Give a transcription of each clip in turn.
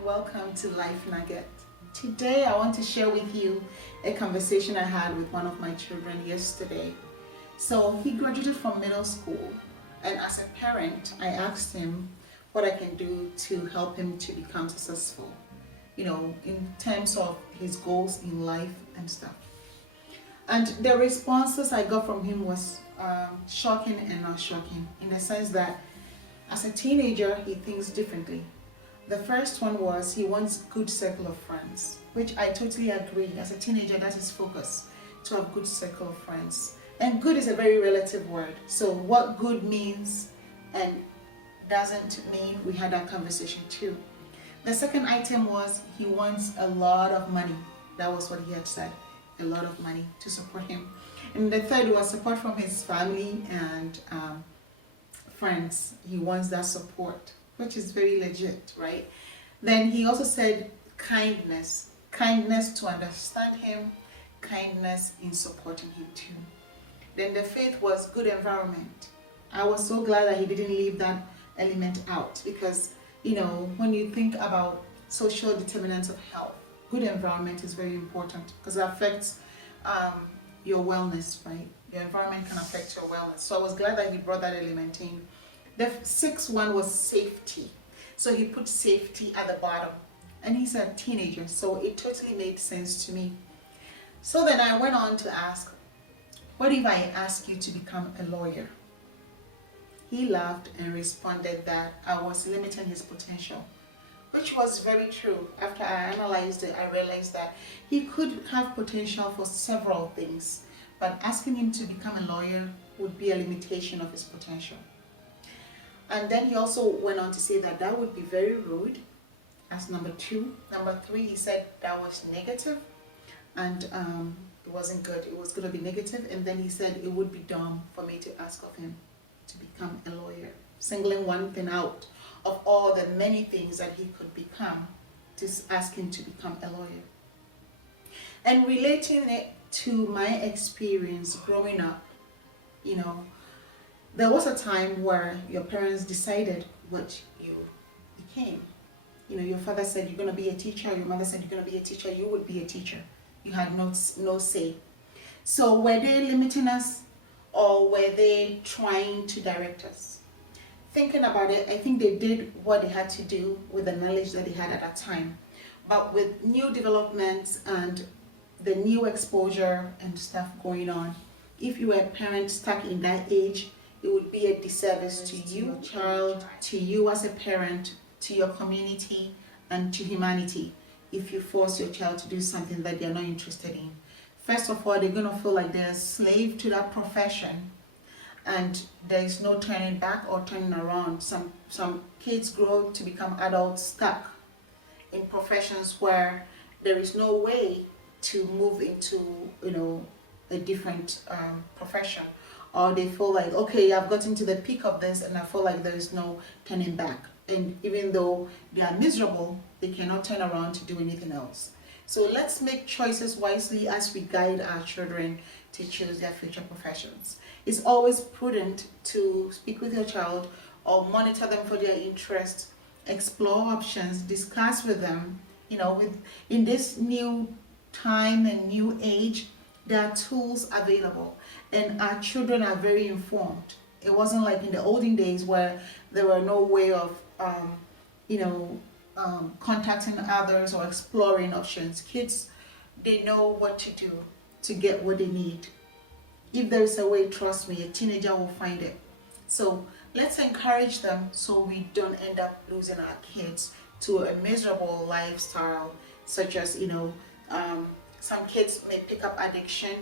and welcome to Life Nugget. Today I want to share with you a conversation I had with one of my children yesterday. So he graduated from middle school, and as a parent I asked him what I can do to help him to become successful, in terms of his goals in life and stuff. And the responses I got from him was shocking and not shocking, in the sense that as a teenager he thinks differently. The first one was he wants good circle of friends, which I totally agree. As a teenager, that's his focus, to have good circle of friends. And good is a very relative word. So what good means and doesn't mean, we had that conversation too. The second item was he wants a lot of money. That was what he had said, a lot of money to support him. And the third was support from his family and friends. He wants that support, which is very legit, right? Then he also said kindness to understand him, kindness in supporting him too. Then the fifth was good environment. I was so glad that he didn't leave that element out, because when you think about social determinants of health, good environment is very important because it affects your wellness, right? Your environment can affect your wellness. So I was glad that he brought that element in. The sixth one was safety. So he put safety at the bottom. And he's a teenager, so it totally made sense to me. So then I went on to ask, what if I ask you to become a lawyer? He laughed and responded that I was limiting his potential, which was very true. After I analyzed it, I realized that he could have potential for several things, but asking him to become a lawyer would be a limitation of his potential. And then he also went on to say that that would be very rude, as number two. Number three, he said that was negative, and it wasn't good. It was going to be negative. And then he said it would be dumb for me to ask of him to become a lawyer, singling one thing out of all the many things that he could become, to ask him to become a lawyer. And relating it to my experience growing up, there was a time where your parents decided what you became. Your father said you're going to be a teacher, your mother said you're going to be a teacher, you would be a teacher. You had no say. So were they limiting us, or were they trying to direct us? Thinking about it, I think they did what they had to do with the knowledge that they had at that time. But with new developments and the new exposure and stuff going on, if you were a parent stuck in that age, it would be a disservice to you, your child, to you as a parent, to your community, and to humanity if you force your child to do something that they're not interested in. First of all, they're going to feel like they're a slave to that profession, and there is no turning back or turning around. Some kids grow to become adults stuck in professions where there is no way to move into a different profession. Or they feel like, okay, I've gotten to the peak of this and I feel like there is no turning back. And even though they are miserable, they cannot turn around to do anything else. So let's make choices wisely as we guide our children to choose their future professions. It's always prudent to speak with your child or monitor them for their interests, explore options, discuss with them. In this new time and new age, there are tools available, and our children are very informed. It wasn't like in the olden days where there were no way of contacting others or exploring options. Kids, they know what to do to get what they need. If there is a way, trust me, a teenager will find it. So let's encourage them so we don't end up losing our kids to a miserable lifestyle, such as some kids may pick up addiction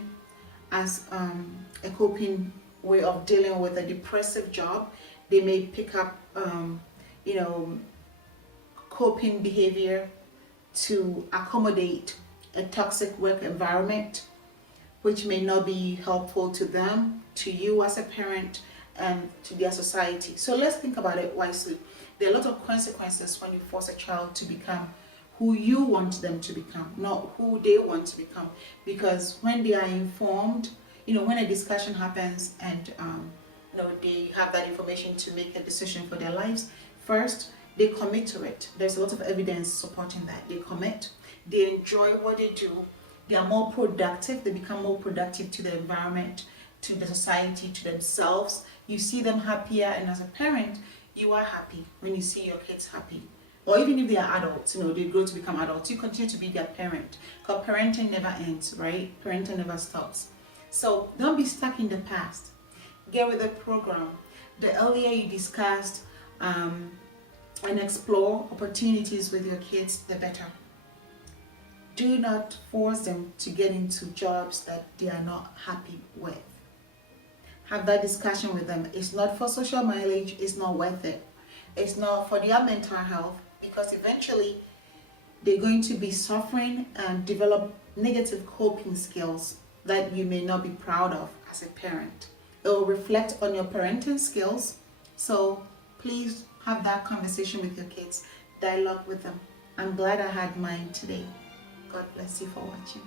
as a coping way of dealing with a depressive job. They may pick up coping behavior to accommodate a toxic work environment, which may not be helpful to them, to you as a parent, and to their society. So let's think about it wisely. There are a lot of consequences when you force a child to become who you want them to become, not who they want to become. Because when they are informed, when a discussion happens and they have that information to make a decision for their lives, first they commit to it. There's a lot of evidence supporting that. They commit, they enjoy what they do, they are more productive, they become more productive to the environment, to the society, to themselves. You see them happier, and as a parent, you are happy when you see your kids happy. Or even if they are adults, they grow to become adults, you continue to be their parent. Because parenting never ends, right? Parenting never stops. So don't be stuck in the past. Get with the program. The earlier you discussed and explore opportunities with your kids, the better. Do not force them to get into jobs that they are not happy with. Have that discussion with them. It's not for social mileage, it's not worth it. It's not for their mental health, because eventually they're going to be suffering and develop negative coping skills that you may not be proud of as a parent. It will reflect on your parenting skills. So please have that conversation with your kids, dialogue with them. I'm glad I had mine today. God bless you for watching.